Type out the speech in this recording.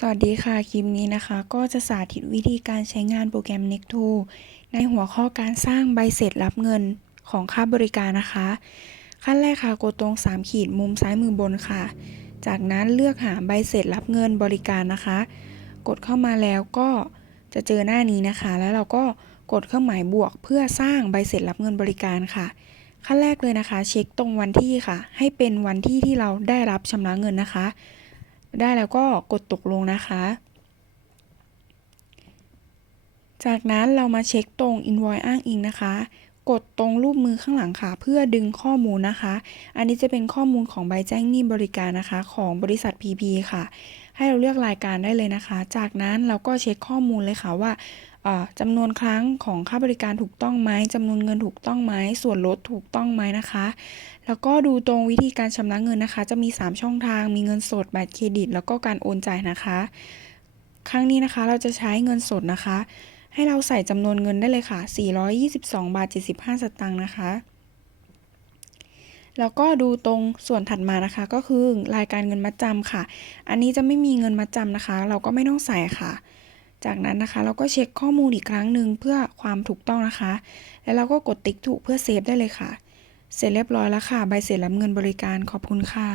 สวัสดีค่ะ คลิปนี้นะคะ ก็จะสาธิตวิธีการใช้งานโปรแกรม Next2 ในหัวข้อการสร้างใบเสร็จรับเงินของค่าบริการนะคะ ขั้นแรกค่ะ กดตรง 3 ขีดมุมซ้ายมือบนค่ะ จากนั้นเลือกหาใบเสร็จรับเงินบริการนะคะ กดเข้ามาแล้วก็จะเจอหน้านี้นะคะ แล้วเราก็กดเครื่องหมายบวกเพื่อสร้างใบเสร็จรับเงินบริการค่ะ ขั้นแรกเลยนะคะ เช็คตรงวันที่ค่ะ ให้เป็นวันที่ที่เราได้รับชำระเงินนะคะ ได้แล้วก็กดตกลงนะคะ จากนั้นเรามาเช็คตรง invoice อ้างอิงนะคะ กดตรงรูปมือข้างหลังค่ะ เพื่อดึงข้อมูลนะคะ อันนี้จะเป็นข้อมูลของใบแจ้งหนี้บริการนะคะ ของบริษัท PP ค่ะ ให้เราเลือกรายการได้เลยนะคะ จากนั้นเราก็เช็คข้อมูลเลยค่ะว่า จำนวนครั้งของค่าบริการถูกต้องไหมจำนวนเงินถูกต้องไหมส่วนลดถูกต้องไหมนะคะ แล้วก็ดูตรงวิธีการชำระเงินนะคะ จะมี 3 ช่องทาง มีเงินสดบัตรเครดิต แล้วก็การโอนจ่ายนะคะ ครั้งนี้นะคะเราจะใช้เงินสดนะคะ ให้เราใส่จำนวนเงินได้เลยค่ะ 422 บาท 75 สตางค์นะคะแล้วก็ดูตรงส่วนถัดมานะคะ ก็คือรายการเงินมัดจำค่ะ อันนี้จะไม่มีเงินมัดจำนะคะ เราก็ไม่ต้องใส่ค่ะ จากนั้นนะคะ เราก็เช็คข้อมูลอีกครั้งหนึ่งเพื่อความถูกต้องนะคะ แล้วเราก็กดติ๊กถูกเพื่อเซฟได้เลยค่ะ เสร็จเรียบร้อยแล้วค่ะ ใบเสร็จรับเงินบริการขอบคุณค่ะ